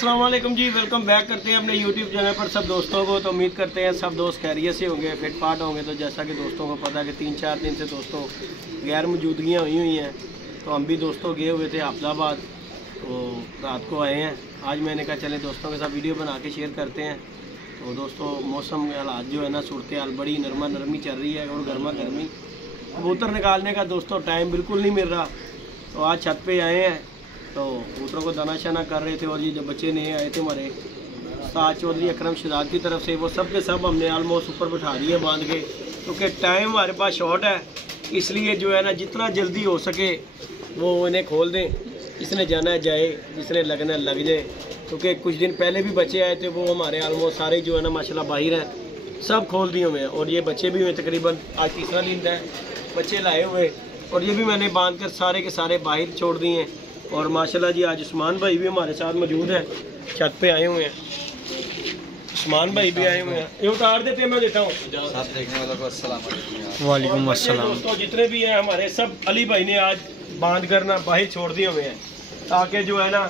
अस्सलाम वालेकुम जी, welcome back करते हैं अपने YouTube चैनल पर सब दोस्तों को। तो उम्मीद करते हैं सब दोस्त खैरियत से होंगे, फिट फाट होंगे। तो जैसा कि दोस्तों को पता है कि 3-4 दिन से दोस्तों गैर मौजूदगियाँ हुई हैं, तो हम भी दोस्तों गए हुए थे अहमदाबाद, तो रात को आए हैं। आज मैंने कहा चले दोस्तों के साथ वीडियो बना के शेयर करते हैं। तो दोस्तों मौसम हालात जो है ना, सूरत हाल बड़ी नरमी चल रही है और गर्मा गर्मी कबूतर निकालने का दोस्तों टाइम बिल्कुल नहीं मिल रहा। तो आज छत पे आए हैं, तो कबूतरों को दाना शाना कर रहे थे। और ये जो बच्चे नए आए थे हमारे उस्ताद चौधरी अकरम शहजाद की तरफ से, वो सब के सब हमने आलमोस्ट ऊपर बिठा दिए बांध के, क्योंकि टाइम हमारे पास शॉर्ट है। इसलिए जो है ना, जितना जल्दी हो सके वो इन्हें खोल दें। जिसने जाना है जाए, जिसने लगना है लग जाए। क्योंकि कुछ दिन पहले भी बच्चे आए थे, वो हमारे आलमोस्ट सारे जो है ना माशाल्लाह बाहर हैं, सब खोल दिए हुए हैं। और ये बच्चे भी हुए तकरीबन, आज तीसरा दिन है बच्चे लाए हुए। और ये भी मैंने बांध कर सारे के सारे बाहर छोड़ दिए हैं। और माशाल्लाह जी आज उस्मान भाई भी हमारे साथ मौजूद हैं, छत पे आए हुए हैं। उस्मान भाई भी आए हुए हैं, ये उतार देते हैं, मैं देता हूँ साथ देखने वालों को अस्सलाम वालेकुम अस्सलाम। दोस्तों जितने भी हैं हमारे, सब अली भाई ने आज बांध करना बाहर छोड़ दिए हुए हैं, ताकि जो है ना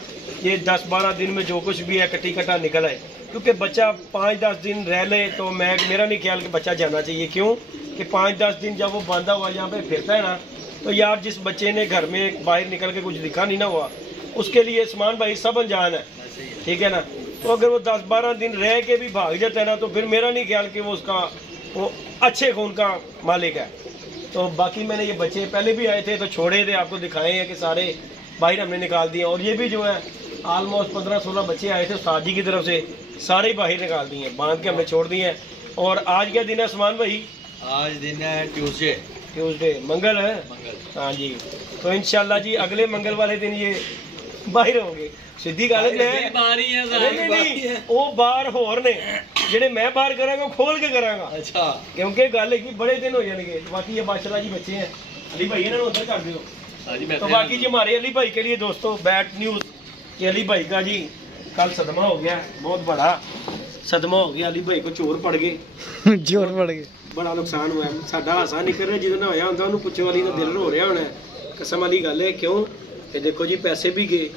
ये 10-12 दिन में जो कुछ भी है कटी कटा निकल आए। क्योंकि बच्चा 5-10 दिन रह ले तो मेरा नहीं ख्याल कि बच्चा जाना चाहिए। क्यों कि 5-10 दिन जब वो बांधा हुआ यहाँ पे फिरता है ना, तो यार जिस बच्चे ने घर में बाहर निकल के कुछ दिखा नहीं ना हुआ, उसके लिए उस्मान भाई सब अनजान है, ठीक है ना। तो अगर वो 10-12 दिन रह के भी भाग जाता है ना, तो फिर मेरा नहीं ख्याल कि वो अच्छे खून का मालिक है। तो बाकी मैंने ये बच्चे पहले भी आए थे तो छोड़े थे, आपको दिखाए हैं कि सारे बाहर हमने निकाल दिए। और ये भी जो है ऑलमोस्ट 15-16 बच्चे आए थे उस्ताद जी की तरफ से, सारे बाहर निकाल दिए हैं, बांध के हमने छोड़ दिए हैं। और आज क्या दिन है उस्मान भाई? आज दिन है ट्यूसडे, मंगल है। हाँ जी, तो इंशाल्लाह जी अगले मंगल वाले दिन ये बाहर होंगे। सीधी गल है, नहीं वो बाहर होर ने जेडे मैं बाहर करांगा खोल के करांगा। अच्छा, क्योंकि गल है बड़े दिन हो जाएंगे। बाकी ये माशाल्लाह जी बच्चे हैं, अली भाई इन्होंने उधर कर दो। तो बाकी जी हमारे अली भाई के लिए दोस्तों बैड न्यूज कि अली भाई का जी कल सदमा हो गया, बहुत बड़ा सदमा हो गया। अली भाई को चोर पड़ गए बड़ा नुकसान हुआ। साडा हासा निकल रहा, जिन्हें होया होंदा उन्होंने पुछे वाली ने दिल रो रहा होना। कसम वाली गल है, क्यों कि देखो जी पैसे भी गए,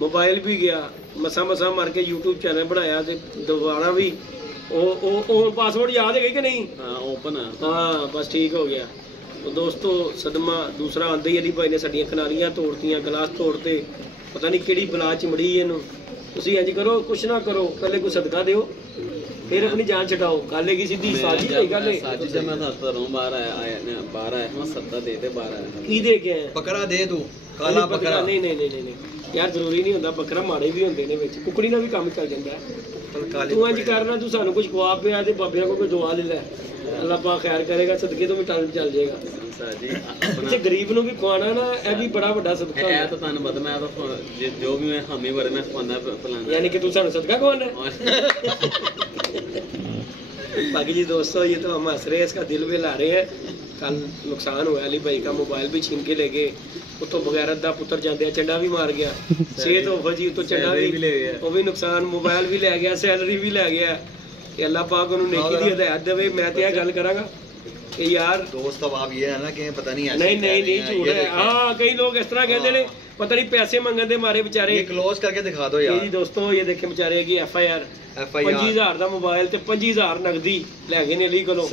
मोबाइल भी गया, मसा मार के यूट्यूब चैनल बनाया तो दोबारा भी ओ पासवर्ड याद है कि नहीं? ओपन है, हाँ बस ठीक हो गया। तो दोस्तों सदमा दूसरा आंदे ही अली भाई ने साडियां कनारियां तोड़तियां, गिलास तोड़ते, पता नहीं किहड़ी बला चिमड़ी इहनूं। तुसीं इंज करो, कुछ ना करो, पहले कोई सदका दिओ, फिर अपनी जान छटाओ। गल है सीधी साजी है गल है। साजी मैं था रो 12 है मैं सत्ता दे दे 12 की दे के आया बकरा दे तू काला बकरा। नहीं यार जरूरी नहीं होंदा, बकरा माड़े भी होंदे ने विच, कुकड़ी नाल भी काम चल जांदा है। तू इंज करना, तू सानू कुछ खवा पिया ते बाबियां को कोई दुआ ले ले, अल्लाह पाक खैर करेगा, सदके तो भी टाइम चल जाएगा। जी गरीब नु भी खुआना ना, यह भी बड़ा बड़ा सदका है। तो तानू पता मैं तो जो भी मैं हमें बारे में खुआंदा पलांदा, यानी कि तू सानू सदका खुआना है। बाकी जी दोस्तों ये तो हम हंस रहे हैं, इसका दिल भी ला रहे हैं। कल नुकसान हुआ, अली भाई का मोबाइल भी छीन के ले गए, उतो बगैरत दा पुत्र जाते चंडा भी मार गया, सेहत हो जी तो चंडा भी वो भी नुकसान, मोबाइल भी ले गया, सैलरी भी ले गया। अल्लाह पाक उन्होंने नेकी दी हिदायत देवे। मैं तो यह गल करांगा कि यार दोस्त अब ये है ना कि पता नहीं झूठ है। हाँ कई लोग इस तरह कहते हैं, पता नहीं पैसे मंगन दे मारे बेचारे। क्लोज करके दिखा दो यार। जी दोस्तों ये देखे बेचारे की FIR 25,000 का मोबाइल ते 25,000 नकदी ले गए ने अली कोलों।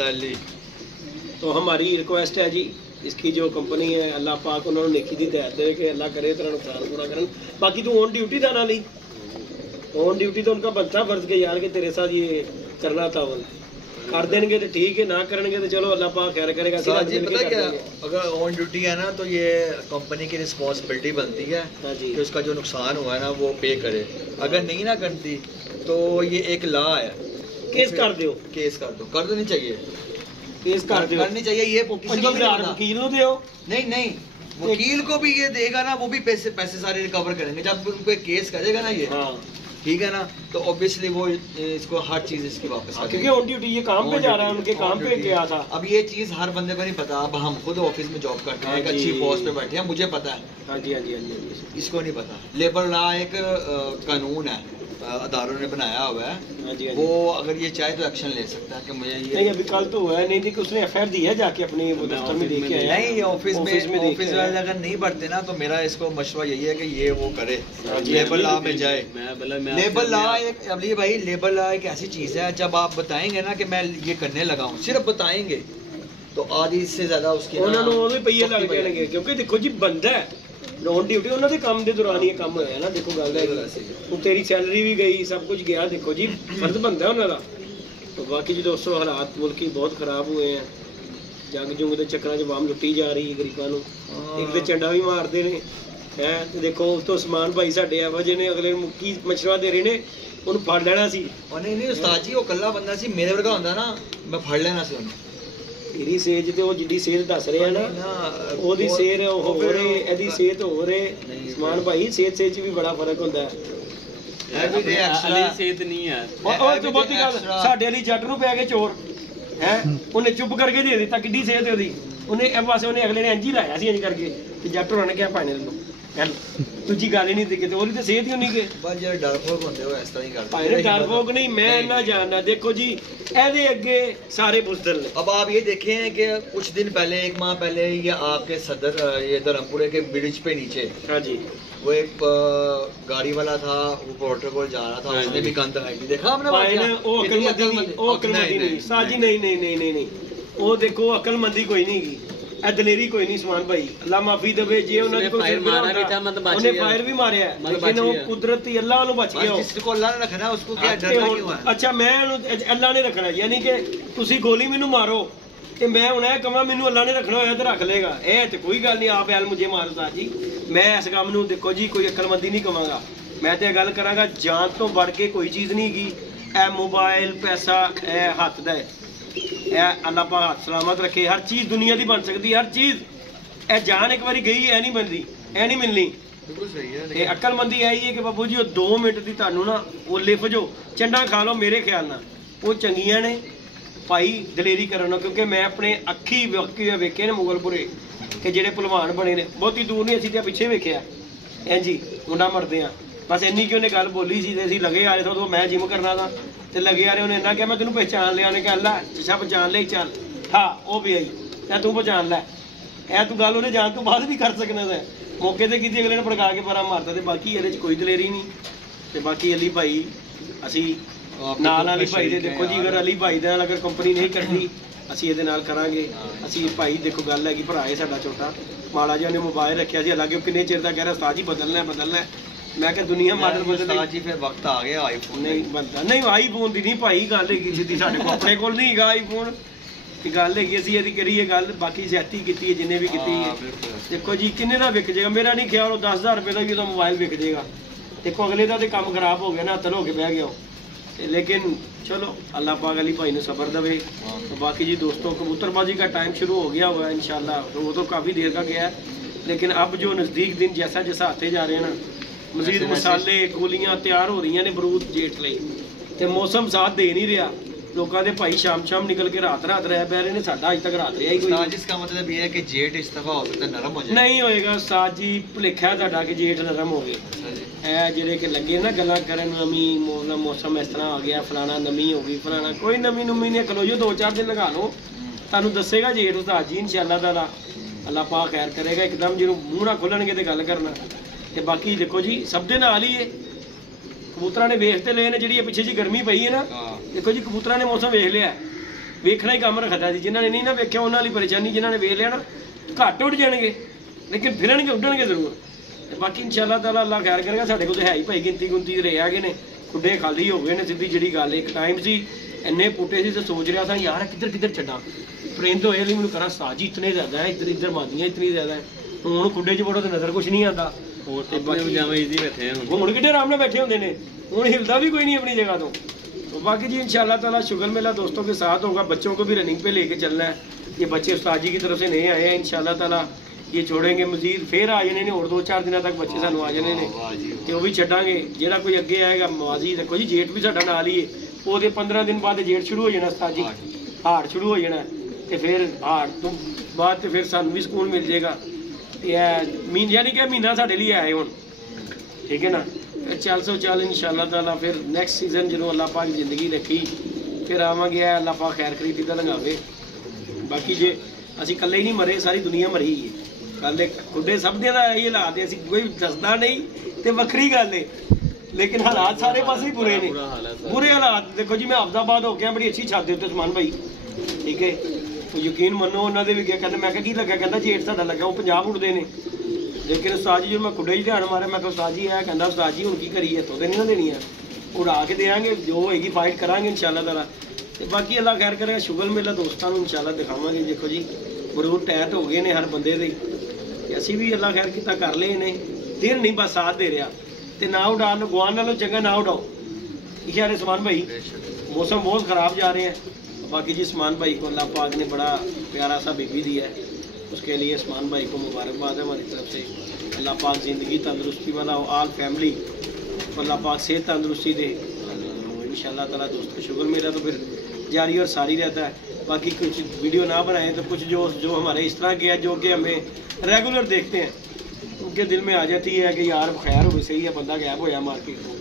तो हमारी रिक्वेस्ट है जी, इसकी जो कंपनी है अल्लाह पाक उन्होंने नेकी दी हिदायत दे कि अल्लाह करे तेरा नुकसान पूरा करन। बाकी तू ऑन ड्यूटी था ना ली, ऑन ड्यूटी तो उनका बनता फर्ज के यार कि तेरे साथ ये करना था, वो कर देंगे तो ठीक है, ना करेंगे तो चलो अल्लाह पाक खैर करेगा। जी पता क्या, अगर ऑन ड्यूटी है ना तो ये कंपनी की रिस्पॉन्सिबिलिटी बनती है कि उसका जो नुकसान हुआ है ना वो पे करे। अगर नहीं ना करती तो ये एक लॉ है, केस कर दो, कर देनी चाहिए, केस करनी चाहिए। ये वकील को दो, नहीं वकील को भी ये देगा ना, वो भी पैसे सारे रिकवर करेंगे जब उन पे केस करेगा ना ये। ठीक है ना, तो ऑब्वियसली वो इसको हर चीज इसकी वापस क्योंकि ऑन ड्यूटी ये काम पे जा रहा है, उनके काम पे गया था। अब ये चीज हर बंदे को नहीं पता। अब हम खुद ऑफिस में जॉब करते हैं, एक अच्छी पोस्ट पे बैठे हैं, मुझे पता है। हाँ जी, इसको नहीं पता। लेबर लॉ एक कानून है, अदारों ने बनाया हुआ है, वो अगर ये चाहे तो एक्शन ले सकता है कि मुझे ये नहीं अभी कल तो हुआ है, नहीं थी कि उसने एफआईआर दी है जाके अपनी दफ्तर में लेके आया। नहीं ऑफिस वाले अगर नहीं बढ़ते ना तो मेरा इसको मशवरा यही है कि ये वो करे, लेबर लॉ में जाए। लेबर लॉ एक अली भाई, लेबर लॉ एक ऐसी चीज़ है, जब आप बताएंगे ना कि मैं ये करने लगा हूँ, सिर्फ बताएंगे तो आधी से ज्यादा उसकी उन्होंने पईए लग जाएंगे, क्योंकि देखो जी बंदा है नॉन ड्यूटी ਉਹਨਾਂ ਦੇ ਕੰਮ ਦੇ ਦੌਰਾਨ ਇਹ ਕੰਮ ਹੋਇਆ ਨਾ। ਦੇਖੋ ਗੱਲ ਹੈ ਹੁਣ ਤੇਰੀ ਸੈਲਰੀ ਵੀ ਗਈ, ਸਭ ਕੁਝ ਗਿਆ। ਦੇਖੋ ਜੀ ਫਰਜ਼ ਬਣਦਾ ਉਹਨਾਂ ਦਾ। तो बाकी जी दोस्तों हालात मुल्क की बहुत खराब हुए हैं, जंग जुंग के चक्कर च वाम लुट्टी जा रही है गरीबों को, एक तो झंडा भी मारते हैं है। देखो उस तो समान भाई साडे ਇਹੋ ਜਿਹੇ ਨੇ, अगले मुक्की मशवरा दे रहे ने ਉਹਨੂੰ ਫੜ ਲੈਣਾ ਸੀ। नहीं उस्ताद जी वो कल्ला बंदा सी, मेरे वर्गा ਹੁੰਦਾ ना मैं ਫੜ ਲੈਣਾ ਸੀ ਉਹਨੂੰ। ਇਹਦੀ ਸੇਜ ਤੇ ਉਹ ਜਿੱਡੀ ਸੇਜ ਦੱਸ ਰਿਹਾ ਨਾ ਉਹਦੀ ਸੇਜ ਹੋ ਰਹੇ, ਇਹਦੀ ਸੇਜ ਹੋ ਰਹੇ ਸਮਾਨ ਭਾਈ, ਸੇਜ ਚ ਵੀ ਬੜਾ ਫਰਕ ਹੁੰਦਾ ਹੈ। ਅਲੀ ਸੇਜ ਨਹੀਂ ਹੈ ਉਹ ਤੋਂ ਬਹੁਤੀ ਗੱਲ ਸਾਡੇ ਵਾਲੀ ਜੱਟ ਨੂੰ ਪੈ ਗਏ ਚੋਰ ਹੈ, ਉਹਨੇ ਚੁੱਪ ਕਰਕੇ ਦੇ ਦਿੱਤਾ। ਕਿੱਡੀ ਸੇਜ ਤੇ ਉਹਦੀ, ਉਹਨੇ ਇਹ ਪਾਸੇ ਉਹਨੇ ਅਗਲੇ ਨੇ ਇੰਜ ਹੀ ਲਾਇਆ ਸੀ ਇੰਜ ਕਰਕੇ ਕਿ ਜੱਟ ਹੋਰਾਂ ਨੇ ਕਿਹਾ ਭਾਣੇ ਨੂੰ ਗੱਲ ਦੂਜੀ ਗੱਲ ਹੀ ਨਹੀਂ ਤੇ ਕਿਤੇ ਉਹਦੀ ਤੇ ਸੇਜ ਹੀ ਨਹੀਂ ਗਏ। ਬਸ ਜਿਹੜੇ ਡਰਪੋਕ ਹੁੰਦੇ ਉਹ ਇਸ ਤਰ੍ਹਾਂ ਹੀ ਕਰਦੇ। ਭਾਈ ਡਰਪੋਕ ਨਹੀਂ, मैं ना जानना। देखो जी ਇਹਦੇ ਅੱਗੇ ਸਾਰੇ बुज़दिल ने। अब आप ये देखें कि कुछ दिन पहले, एक माह पहले, ये आपके सदर ये धर्मपुरे के ब्रिज पे नीचे, हाँ जी, वो एक गाड़ी वाला था, वो पोर्टर को जा रहा था, उसने भी गन लगाई थी। देखा आपने? वो अकलमंदी नहीं साजी, नहीं नहीं नहीं नहीं नहीं, वो देखो अकलमंदी कोई नहीं की, दलेरी कोई नहीं समान भाई, अल्लाह माफी देवे। जे उन्होंने उन्हें फायर भी मारे लेकिन वो कुदरती अल्लाह नु बच गया। जिसको अल्लाह ने रखना उसको क्या डरना क्यों है? अच्छा मैं अल्लाह ने रखना, यानी कि तुसी गोली मैनू मारो ते मैं हुण ए कहां मैनू अल्लाह ने रखना होया ते रख लेगा, ए ते कोई गल नहीं। आप ऐल मुझे मारो साहब जी, मैं इस काम नू देखो जी कोई अकलमंदी नहीं कहांगा। मैं ते गल करांगा जान तो बढ़ के कोई चीज़ नहीं गी। ए मोबाइल पैसा ए हत्थ दा अल्लाह पाक हाथ सलामत रखे। हर चीज़ दुनिया की बन सकती, हर चीज़ ए जान एक बारी गई है नहीं बनती, ए नहीं मिलनी। ते अकलमंदी आई है कि बाबू जी वो 2 मिनट की तुहानू ना वो लिफ जो चंडा खा लो, मेरे ख्याल ना वो चंगियां ने भाई दलेरी करना। क्योंकि मैं अपने अखी वेखे ने मुगलपुरे कि जेडे भलवान बने ने, बहुती दूर नहीं, असीं ते पिछे वेखिया इंज ही मुंडा मरदे आ। बस इन्नी कि उन्हें गल बोली सी, असीं लगे आए थे, मैं जिम करना था ते लगे आ रहे, उन्हें इन्ना कहा मैं तेनों पहचान लिया। उन्हें कहा अल्लाह चशा पहचान ले, चल हाँ वो भी आई क्या तू पहचान लै, ऐ तू गल उन्हें जान तो बाद भी कर सकना था। मौके ते की अगले ने भड़का के परा मारता। ते बाकी ये कोई दलेरी नहीं। ते बाकी अली भाई असी नाल अली भाई दे देखो जी, अगर अली भाई दे अगर कंपनी नहीं करती ਅਸੀਂ ਇਹਦੇ ਨਾਲ ਕਰਾਂਗੇ। ਅਸੀਂ ਭਾਈ ਦੇਖੋ ਗੱਲ ਹੈ ਕਿ ਭਰਾ ਹੈ ਸਾਡਾ ਛੋਟਾ, ਮਾੜਾ ਜਿਹਾ ਨੇ ਮੋਬਾਈਲ ਰੱਖਿਆ ਸੀ, ਹਾਲਾਂਕਿ ਉਹ ਕਿੰਨੇ ਚਿਰ ਦਾ ਕਹਿ ਰਿਹਾ ਉਸਤਾਦ ਜੀ ਬਦਲਣਾ ਬਦਲਣਾ। ਮੈਂ ਕਿਹਾ ਦੁਨੀਆ ਮਾਡਲ ਬਦਲਦੀ ਉਸਤਾਦ ਜੀ, ਫਿਰ ਵਕਤ ਆ ਗਿਆ ਆਈਫੋਨ ਨਹੀਂ ਬਣਦਾ। ਨਹੀਂ ਆਈਫੋਨ ਦੀ ਨਹੀਂ ਭਾਈ ਗੱਲ ਹੈਗੀ ਸਿੱਧੀ, ਸਾਡੇ ਕੋਲ ਆਪਣੇ ਕੋਲ ਨਹੀਂ ਹੈਗਾ ਆਈਫੋਨ ਦੀ ਗੱਲ ਹੈਗੀ। ਅਸੀਂ ਇਹਦੀ ਕਰੀਏ ਗੱਲ, ਬਾਕੀ ਜ਼ਿਆਦਤੀ ਕੀਤੀ ਹੈ ਜਿੰਨੇ ਵੀ ਕੀਤੀ ਹੈ। ਦੇਖੋ ਜੀ ਕਿੰਨੇ ਦਾ ਵਿਕ ਜਾਏਗਾ, ਮੇਰਾ ਨਹੀਂ ਖਿਆਲ ਉਹ 10,000 ਰੁਪਏ ਦਾ ਵੀ ਉਹਦਾ ਮੋਬਾਈਲ ਵਿਕ ਜਾਏਗਾ। ਦੇਖੋ ਅਗਲੇ ਦਾ ਤੇ ਕੰਮ ਖਰਾਬ ਹੋ ਗਿਆ ਨਾ, ਤਲ ਹੋ ਕੇ ਬਹਿ ਗਿਆ ਉਹ। लेकिन चलो अल्लाह पाक अली भाई ने सब्र दवे। तो बाकी जी दोस्तों कबूतरबाजी का टाइम शुरू हो गया हुआ है इंशाल्लाह, तो वो तो काफ़ी देर का गया है, लेकिन अब जो नज़दीक दिन जैसा जैसा आते जा रहे हैं ना, मजीद मसाले गोलियां तैयार हो रही ने बरूद जेठ लई, तो मौसम साथ दे नहीं रहा। लोगों के भाई शाम शाम निकल के रात रात रह पै रहे ने, साडा अज तक रात रहा ही कोई। इसका मतलब ये है कि जेठ इस दफा हो सकता है नरम हो जाए। नहीं होएगा उस्ताद जी, भुलेखा तुहाडा कि जेठ नरम हो गए। ਇਹ ਜਿਹੜੇ ਕਿ ਲੱਗੇ ਨਾ ਗੱਲਾਂ ਕਰਨ, ਨਵੀਂ ਮੌਸਮ ਇਸ ਤਰ੍ਹਾਂ ਆ ਗਿਆ, ਫਲਾਣਾ ਨਵੀਂ ਹੋ ਗਈ, ਫਲਾਣਾ ਕੋਈ ਨਵੀਂ ਨਹੀਂ। ਖਲੋ ਜੋ 2-4 ਦਿਨ ਲਗਾ ਲਓ, ਤੁਹਾਨੂੰ ਦੱਸੇਗਾ ਜੇਠ ਉਸਤਾਦ ਜੀ ਇਨਸ਼ਾਅੱਲਾ ਤਾਲਾ। ਅੱਲਾਹ ਪਾਕ ਖੈਰ ਕਰੇਗਾ। ਇੱਕਦਮ ਜਿਹਨੂੰ ਮੂੰਹ ਨਾ ਖੋਲਣਗੇ ਤੇ ਗੱਲ ਕਰਨਾ। ਤੇ ਬਾਕੀ ਦੇਖੋ ਜੀ ਸਭ ਦੇ ਨਾਲ ਹੀ ਹੈ, ਕਬੂਤਰਾਂ ਨੇ ਵੇਖ ਤੇ ਲਏ ਨੇ। ਜਿਹੜੀ ਪਿੱਛੇ ਜੀ ਗਰਮੀ ਪਈ ਹੈ ਨਾ, ਦੇਖੋ ਜੀ ਕਬੂਤਰਾਂ ਨੇ ਮੌਸਮ ਵੇਖ ਲਿਆ, ਵੇਖਣਾ ਹੀ ਕੰਮ ਰੱਖਦਾ ਜੀ। ਜਿਨ੍ਹਾਂ ਨੇ ਨਹੀਂ ਨਾ ਵੇਖਿਆ ਉਹਨਾਂ ਲਈ ਪਰੇਸ਼ਾਨੀ, ਜਿਨ੍ਹਾਂ ਨੇ ਵੇਖ ਲਿਆ ਨਾ ਘੱਟ ਉੱਡ ਜਾਣਗੇ, ਲੇਕਿन ਫਿਰਨਗੇ ਉੱਡਣਗੇ ਜ਼ਰੂਰ। बाकी इंशाअल्लाह ताला अल्लाह खैर करेगा। साढ़े को तो है ही भाई गिनती गुनती रहे आ गए ने, खुडे खाली हो गए ने। सीधी जी गल एक टाइम से इन्ने पुटे से सोच रहा था यार किधर किधर छड्डा, ट्रेन तो ये मैं करा साजी इतने ज़्यादा है, इधर इधर मादियाँ इतनी ज़्यादा है। हूँ खुडे च बड़ो तो नज़र कुछ नहीं आता, हूँ कि आराम नाल बैठे होंगे ने, हूँ हिलता भी कोई नहीं अपनी जगह तो। बाकी जी इंशाअल्लाह ताला शुगर मेला दोस्तों के साथ होगा। बच्चों को भी रनिंग पे लेके चलना है। ये बच्चे उस्ताद जी की तरफ से नहीं आए हैं, इंशाअल्लाह ताला ये छोड़ेंगे मजीद फिर आ जाने ने, और 2-4 दिन तक बच्चे सानू आ जाने ने, तो वो भी छड्डांगे। जेड़ा कोई अगे आएगा मवाजी देखो जी, जेठ भी साडा नाल ही है। वो 15 दिन बाद जेठ शुरू हो जाना उस्ताद जी, हाड़ शुरू हो जाना, तो फिर हाड़ तो बाद तो फिर सानू भी सुकून मिल जाएगा। यानी कि महीना साडे लिए आए हुण, ठीक है ना। ਚੱਲ ਸੋ ਚੱਲ इंशाल्लाह ताला फिर नैक्सट सीजन जो अल्लाह पाक जिंदगी रखी फिर आवांगे अल्लाह पाक खैर खरीदी तो लगावे बाकी जे ਅਸੀਂ ਇਕੱਲੇ ਹੀ ਨਹੀਂ ਮਰੇ ਸਾਰੀ ਦੁਨੀਆ ਮਰੀ ਹੈ ਕੱਲੇ ਖੁੱਡੇ ਸਭ ਦੇ ਦਾ ਇਹ ਹਾਲਾਤ ਹੈ ਅਸੀਂ ਕੋਈ ਦੱਸਦਾ ਨਹੀਂ ਤੇ ਵੱਖਰੀ ਗੱਲ ਹੈ ਲੇਕਿਨ ਹਾਲਾਤ ਸਾਰੇ ਪਾਸੇ ਹੀ ਬੁਰੇ ਨੇ ਬੁਰੇ ਹਾਲਾਤ ਦੇਖੋ ਜੀ ਮੈਂ ਅਬਦਾਬਾਦ ਹੋ ਗਿਆ ਬੜੀ ਅੱਛੀ ਛੱਤ ਦੇ ਉੱਤੇ ਸਮਾਨ ਭਾਈ ਠੀਕ ਹੈ ਯਕੀਨ ਮੰਨੋ ਉਹਨਾਂ ਦੇ ਵੀ ਗਿਆ ਕਹਿੰਦਾ ਮੈਂ ਕਿਹਾ ਕੀ ਲੱਗਾ ਕਹਿੰਦਾ ਜੇਠ ਸਾਡਾ ਲੱਗਾ ਉਹ 50 ਉੱਡਦੇ ਨੇ ਲੇਕਿਨ ਉਸਤਾਦ ਜੀ ਜਦੋਂ ਮੈਂ ਖੁੱਡੇ 'ਚ ਧਿਆਨ ਮਾਰਿਆ ਮੈਂ ਕਿਹਾ ਉਸਤਾਦ ਜੀ ਇਹ ਕਹਿੰਦਾ ਉਸਤਾਦ ਜੀ ਹੁਣ ਕੀ ਕਰੀਏ ਤੋਂ ਤੇ ਨਹੀਂ ਨਾ ਦੇਣੀਆਂ ਉਡਾ ਕੇ ਦੇਵਾਂਗੇ ਜੋ ਹੋਏਗੀ ਫਾਈਟ ਕਰਾਂਗੇ ਇਨਸ਼ਾਅੱਲਾ ਤਾਲਾ ਤੇ ਬਾਕੀ ਅੱਲਾ ਖੈਰ ਕਰੇਗਾ ਸ਼ੁਗਲ ਮੇਲਾ ਦੋਸਤਾਂ ਨੂੰ ਇਨਸ਼ਾਅੱਲਾ ਦਿਖਾਵਾਂਗੇ ਦੇਖੋ ਜੀ ਬਰੂਰ ਟੈਟ ਹੋ ਗਏ ਨੇ ਹਰ ਬੰਦੇ ਦੇ ਤੇ ਅਸੀਂ ਵੀ ਅੱਲਾ ਖੈਰ ਕੀਤਾ ਕਰ ਲਏ ਨੇ ਦਿਨ ਨਹੀਂ ਬਸ ਸਾਥ ਦੇ ਰਿਹਾ ਤੇ ਨਾ ਉਡਾ ਲਓ ਗਵਾਨ ਨਾਲੋਂ ਚੰਗਾ ਨਾ ਉਡਾਓ इशारे समान भाई मौसम बहुत ख़राब जा रहे हैं बाकी जी समान भाई को अल्लाह पाक ने बड़ा प्यारा सा बेबी दिया है उसके लिए समान भाई को मुबारकबाद है हमारी तरफ से अल्लाह पाक ज़िंदगी तंदुरुस्ती वाला हो आल फैमिली अल्लाह पाक सेहत तंदुरुस्ती दे इंशाअल्लाह ताला दोस्तों शुक्र मेरा तो फिर जारी और सारी रहता है बाकी कुछ वीडियो ना बनाएं तो कुछ जो हमारे इस तरह के हैं जो कि हमें रेगुलर देखते हैं उनके दिल में आ जाती है कि यार खैर हो सही है बंदा गैप होया मार्केट को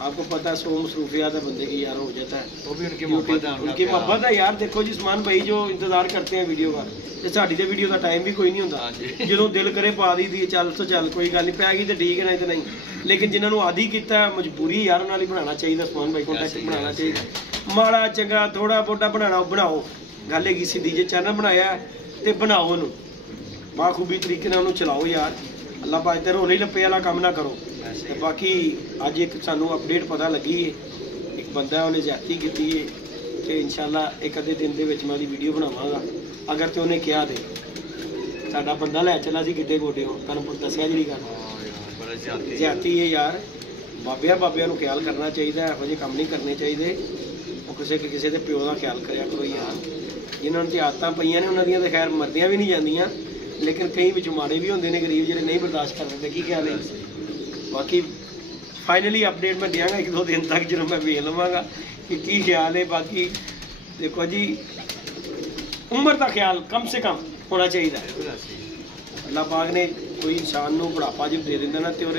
आपको पता है 100 मसरूफियात है बंदे की यार हो जाता है वो भी उनकी मोहब्बत है यार देखो जी समान भाई जो इंतजार करते हैं वीडियो का ते साडी ते वीडियो का टाइम भी कोई नहीं होता जो दिल करे पा दी थी चल तो चल कोई गल नहीं पै गई तो ठीक है नहीं तो नहीं लेकिन जिन्होंने आदि किया मजबूरी यार उन्होंने बनाना चाहिए समान भाई कॉन्टैक्ट बनाना चाहिए माड़ा चंगा थोड़ा बोटा बनाना बनाओ गल है सीधी जे चैनल बनाया तो बनाओ उन्होंने बाखूबी तरीके नाल उन्होंने चलाओ यार अल्लाह पाक ते रोले लप्पे वाला काम ना करो ਤੇ ਬਾਕੀ ਅੱਜ ਇੱਕ ਸਾਨੂੰ ਅਪਡੇਟ ਪਤਾ ਲੱਗੀ ਹੈ ਇੱਕ ਬੰਦਾ ਉਹਨੇ ਜ਼ਿਆਦਤੀ ਕੀਤੀ ਹੈ ਤੇ ਇਨਸ਼ਾਅੱਲਾ ਇੱਕ ਅੱਧੇ ਦਿਨ ਦੇ ਵਿੱਚ ਮੈਂ ਉਹਦੀ ਵੀਡੀਓ ਬਣਾਵਾਂਗਾ ਅਗਰ ਤੇ ਉਹਨੇ ਕਿਹਾ ਤੇ ਸਾਡਾ ਬੰਦਾ ਲੈ ਚਲਾ ਸੀ ਕਿੱਡੇ ਗੋਡੇ ਹੋ ਤੁਹਾਨੂੰ ਦੱਸਿਆ ਜਿਹੜੀ ਗੱਲ ਜ਼ਿਆਦਤੀ ਹੈ ਯਾਰ ਬਾਬਿਆਂ ਨੂੰ ਖਿਆਲ ਕਰਨਾ ਚਾਹੀਦਾ ਇਹੋ ਜਿਹੇ ਕੰਮ ਨਹੀਂ ਕਰਨੇ ਚਾਹੀਦੇ ਉਹ ਕਿਸੇ ਦੇ ਪਿਓ ਦਾ ਖਿਆਲ ਕਰਿਆ ਕਰੋ ਯਾਰ ਜਿਨ੍ਹਾਂ ਨੂੰ ਆਦਤਾਂ ਪਈਆਂ ਨੇ ਉਹਨਾਂ ਦੀਆਂ ਤਾਂ ਖੈਰ ਮਰਦੀਆਂ ਵੀ ਨਹੀਂ ਜਾਂਦੀਆਂ ਲੇਕਿਨ ਕਈ ਵਿੱਚ ਮਾੜੇ ਵੀ ਹੁੰਦੇ ਨੇ ਗਰੀਬ ਜਿਹੜੇ ਨਹੀਂ ਬਰਦਾਸ਼ਤ ਕਰ ਸਕਦੇ ਕੀ ਖਿਆਲ ਹੈ बाकी फाइनली अपडेट मैं देंगा 1-2 दिन तक जो मैं वेख लवांगा कि ख्याल है बाकी देखो जी उम्र का ख्याल कम से कम होना चाहिए अल्लाह पाक ने कोई इंसान को बुढ़ापा जब दे देंगे ना तो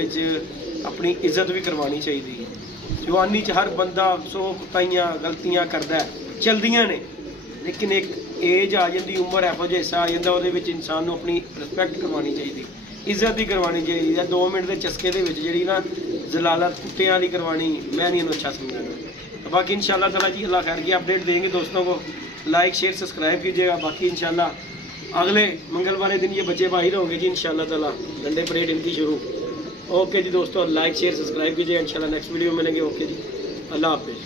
अपनी इज्जत भी करवानी चाहिए जवानी हर बंदा 100 कुताइयां गलतियां करता है चलदियां ने लेकिन एक एज आ जाती उम्र एहो जिहा हिस्सा आ जाता वो इंसान को अपनी रिस्पैक्ट करवानी चाहिए इज्जत ही करवानी चाहिए 2 मिनट के चस्के के जी ना जलालत कुत्तियां वाली करवानी मैं नहीं अच्छा समझा बाकी इंशाअल्लाह ताला जी अल्लाह खैर की अपडेट देंगे दोस्तों को लाइक शेयर सब्सक्राइब कीजिएगा बाकी इंशाअल्लाह अगले मंगलवार दिन ये बच्चे बाहर होंगे जी इंशाअल्लाह ताला डंडे परेड इनकी शुरू ओके जी दोस्तों लाइक शेयर सब्सक्राइब कीजिएगा इंशाअल्लाह नेक्स्ट वीडियो मिलेंगे ओके जी अल्लाह हाफिज़।